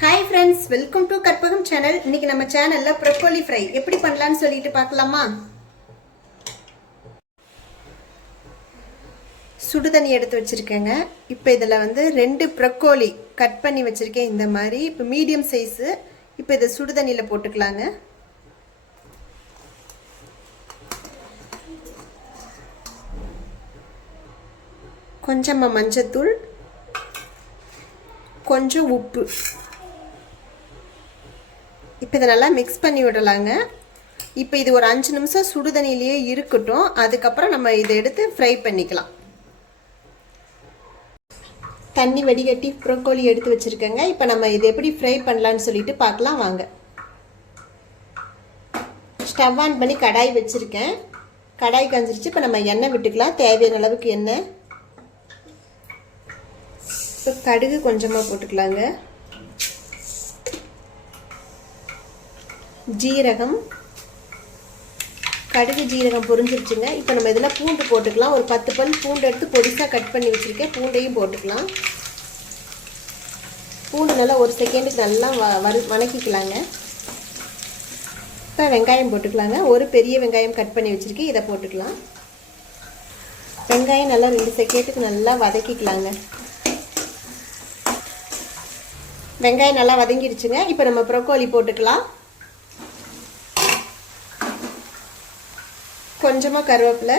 Hi friends welcome to Karpagam channel இன்னைக்கு நம்ம சேனலில் ப்ரொக்கோலி ஃப்ரை எப்படி பண்ணலான்னு சொல்லிட்டு பார்க்கலாமா? சுடுதண்ணி எடுத்து வச்சுருக்கேங்க. இப்போ இதில் வந்து ரெண்டு ப்ரொக்கோலி கட் பண்ணி வச்சுருக்கேன். இந்த மாதிரி இப்போ மீடியம் சைஸு இப்போ இதை சுடுதண்ணியில் போட்டுக்கலாங்க. கொஞ்சமாக மஞ்சத்தூள். கொஞ்சம் உப்பு. இப்போ இதை நல்லா மிக்ஸ் பண்ணி விடலாங்க. இப்போ இது ஒரு அஞ்சு நிமிஷம் சுடுதண்ணிலேயே இருக்கட்டும். அதுக்கப்புறம் நம்ம இதை எடுத்து ஃப்ரை பண்ணிக்கலாம். தண்ணி வடிகட்டி ப்ரோக்கோலி எடுத்து வச்சுருக்கேங்க. இப்போ நம்ம இதை எப்படி ஃப்ரை பண்ணலான்னு சொல்லிட்டு பார்க்கலாம் வாங்க. ஸ்டவ் ஆன் பண்ணி கடாய் வச்சுருக்கேன். கடாய் காஞ்சிருச்சு. இப்போ நம்ம எண்ணெய் விட்டுக்கலாம். தேவையான அளவுக்கு எண்ணெய். இப்போ கடுகு கொஞ்சமாக போட்டுக்கலாங்க. ஜீரகம். கடுகு ஜீரகம் பொரிஞ்சிருச்சுங்க. இப்போ நம்ம இதில் பூண்டு போட்டுக்கலாம். ஒரு பத்து பல் பூண்டு எடுத்து பொடிசாக கட் பண்ணி வச்சுருக்கேன். பூண்டையும் போட்டுக்கலாம். பூண்டு நல்லா ஒரு செகண்டுக்கு நல்லா வ வறு வணக்கிக்கலாங்க. இப்போ வெங்காயம் போட்டுக்கலாங்க. ஒரு பெரிய வெங்காயம் கட் பண்ணி வச்சுருக்கேன். இதை போட்டுக்கலாம். வெங்காயம் நல்லா ரெண்டு செகண்டுக்கு நல்லா வதக்கிக்கலாங்க. வெங்காயம் நல்லா வதங்கிடுச்சுங்க. இப்போ நம்ம ப்ரொக்கோலி போட்டுக்கலாம். கொஞ்சமாக கருவேப்பிலை.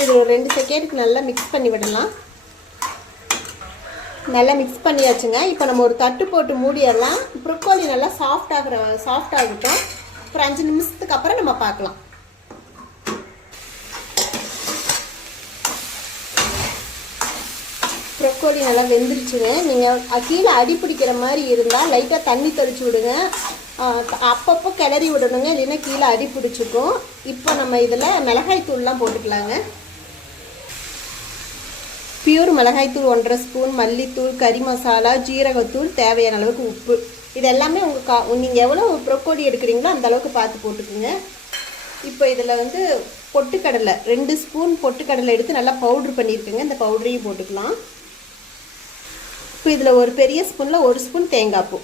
இது ஒரு ரெண்டு செகண்டுக்கு நல்லா மிக்ஸ் பண்ணி விடலாம். நல்லா மிக்ஸ் பண்ணியாச்சுங்க. இப்போ நம்ம ஒரு தட்டு போட்டு மூடிடலாம். ப்ரொக்கோலி நல்லா சாஃப்ட் ஆகிற சாஃப்ட் ஆகிட்டோம். ஒரு அஞ்சு நிமிஷத்துக்கு அப்புறம் நம்ம பார்க்கலாம். ப்ரொக்கோலி நல்லா வெந்துருச்சுங்க. நீங்கள் கீழே அடி பிடிக்கிற மாதிரி இருந்தால் லைட்டாக தண்ணி தெளிச்சு விடுங்க. அப்பப்போ கிளறி விடணுங்க இல்லைன்னா கீழே அடி பிடிச்சிக்கும் இப்போ நம்ம இதில் மிளகாய் தூள்லாம் போட்டுக்கலாங்க. பியூர் மிளகாய்த்தூள் ஒன்றரை ஸ்பூன் மல்லித்தூள் கறி மசாலா ஜீரகத்தூள் தேவையான அளவுக்கு உப்பு. இது எல்லாமே உங்கள் கா நீங்கள் எவ்வளோ ப்ரொக்கோலி எடுக்கிறீங்களோ அந்த அளவுக்கு பார்த்து போட்டுக்குங்க. இப்போ இதில் வந்து பொட்டுக்கடலை ரெண்டு ஸ்பூன் பொட்டுக்கடலை எடுத்து நல்லா பவுட்ரு பண்ணியிருக்கேங்க. இந்த பவுடரையும் போட்டுக்கலாம். இப்போ இதில் ஒரு பெரிய ஸ்பூனில் ஒரு ஸ்பூன் தேங்காய் பூ.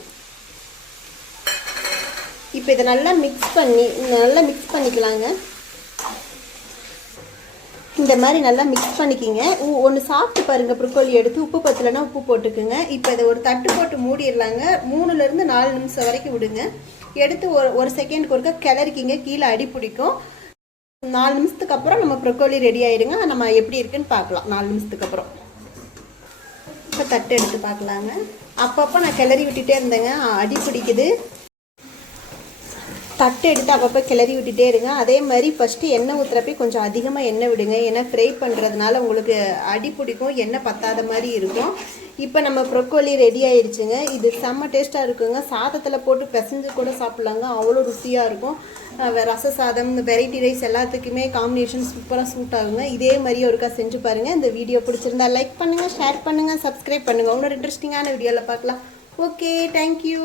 இப்போ இதை நல்லா மிக்ஸ் பண்ணி நல்லா மிக்ஸ் பண்ணிக்கலாங்க. இந்த மாதிரி நல்லா மிக்ஸ் பண்ணிக்கிங்க. ஒன்று சாப்பிட்டு பாருங்கள் ப்ரொக்கோலி எடுத்து. உப்பு பத்தலைன்னா உப்பு போட்டுக்குங்க. இப்போ இதை ஒரு தட்டு போட்டு மூடிடலாங்க. மூணுலேருந்து நாலு நிமிஷம் வரைக்கும் விடுங்க. எடுத்து ஒரு ஒரு செகண்டுக்கு ஒருக்கா கிளறிக்கிங்க. கீழே அடி பிடிக்கும். நாலு நிமிஷத்துக்கு அப்புறம் நம்ம ப்ரொக்கோலி ரெடி ஆயிடுங்க நம்ம எப்படி இருக்குன்னு பார்க்கலாம். நாலு நிமிஷத்துக்கு அப்புறம். இப்போ தட்டு எடுத்து பார்க்கலாங்க. அப்பப்போ நான் கிளறி விட்டுட்டே இருந்தேங்க. அடி பிடிக்குது. தட்டு எடுத்து அப்பப்போ கிளறி விட்டுட்டே இருங்க. அதே மாதிரி ஃபஸ்ட்டு எண்ணெய் ஊற்றுறப்பே கொஞ்சம் அதிகமாக எண்ணெய் விடுங்க. ஏன்னா ஃப்ரை பண்ணுறதுனால உங்களுக்கு அடி பிடிக்கும் எண்ணெய் பத்தாத மாதிரி இருக்கும். இப்போ நம்ம ப்ரொக்கோலி ரெடி ஆயிடுச்சுங்க இது செம்ம டேஸ்ட்டாக இருக்குங்க. சாதத்தில் போட்டு பிசைஞ்சு கூட சாப்பிட்லாங்க. அவ்வளோ ருசியாக இருக்கும். ரச சாதம் இந்த வெரைட்டி ரைஸ் எல்லாத்துக்குமே காம்பினேஷன் சூப்பராக சூட் ஆகுங்க. இதே மாதிரி ஒருக்கா செஞ்சு பாருங்கள் இந்த வீடியோ பிடிச்சிருந்தா லைக் பண்ணுங்கள் ஷேர் பண்ணுங்கள் சப்ஸ்கிரைப் பண்ணுங்கள் இன்னொரு இன்ட்ரெஸ்டிங்கான வீடியோவில் பார்க்கலாம். Okay thank you